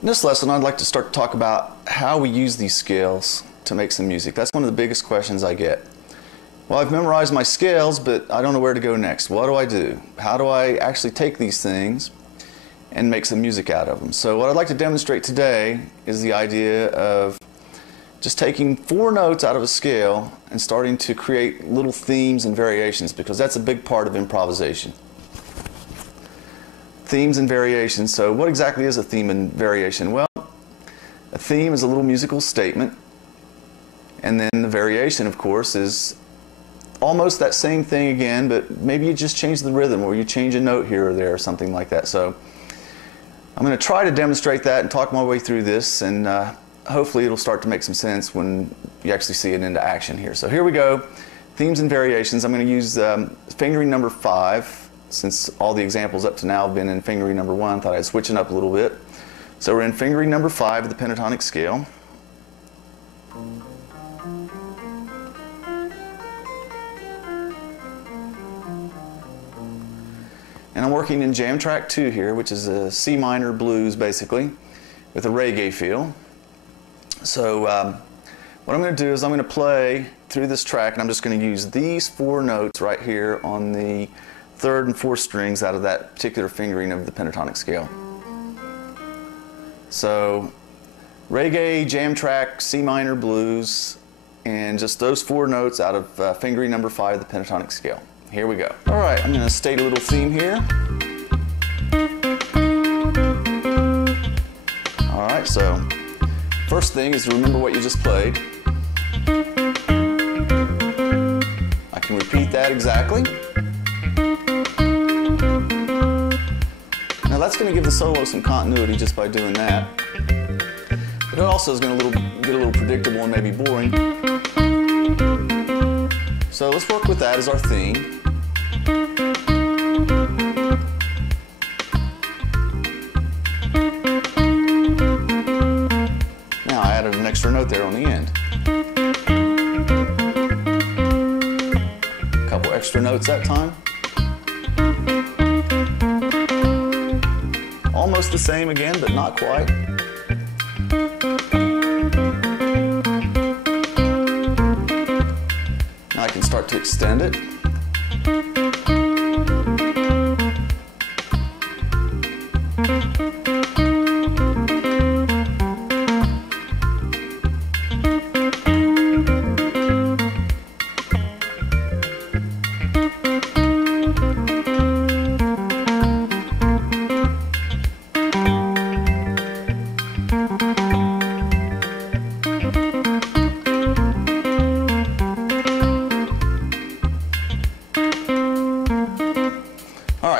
In this lesson, I'd like to start to talk about how we use these scales to make some music. That's one of the biggest questions I get. Well, I've memorized my scales, but I don't know where to go next. What do I do? How do I actually take these things and make some music out of them? So what I'd like to demonstrate today is the idea of just taking 4 notes out of a scale and starting to create little themes and variations, because that's a big part of improvisation. Themes and variations. So what exactly is a theme and variation? Well, a theme is a little musical statement, and then the variation, of course, is almost that same thing again, but maybe you just change the rhythm, or you change a note here or there, or something like that. So I'm going to try to demonstrate that and talk my way through this, and hopefully it'll start to make some sense when you actually see it into action here. So here we go. Themes and variations. I'm going to use fingering number 5. Since all the examples up to now have been in fingering number 1, I thought I'd switch it up a little bit. So we're in fingering number 5 of the pentatonic scale. And I'm working in jam track 2 here, which is a C minor blues basically, with a reggae feel. So what I'm going to do is I'm going to play through this track, and I'm just going to use these 4 notes right here on the 3rd and 4th strings out of that particular fingering of the pentatonic scale. So reggae, jam track, C minor blues, and just those 4 notes out of fingering number 5 of the pentatonic scale. Here we go. All right, I'm going to state a little theme here. All right, so first thing is to remember what you just played. I can repeat that exactly. Now that's going to give the solo some continuity just by doing that. But it also is going to get a little predictable and maybe boring. So let's work with that as our theme. Now I added an extra note there on the end. A couple extra notes that time. Almost the same again, but not quite. Now I can start to extend it.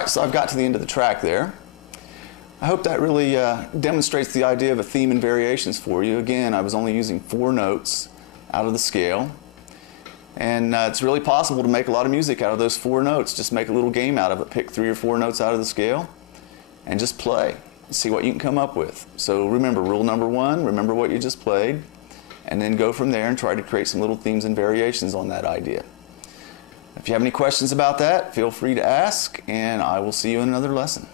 So I've got to the end of the track there. I hope that really demonstrates the idea of a theme and variations for you. Again, I was only using 4 notes out of the scale, and it's really possible to make a lot of music out of those 4 notes. Just make a little game out of it. Pick 3 or 4 notes out of the scale and just play and see what you can come up with. So remember, rule number 1, remember what you just played, and then go from there and try to create some little themes and variations on that idea. If you have any questions about that, feel free to ask, and I will see you in another lesson.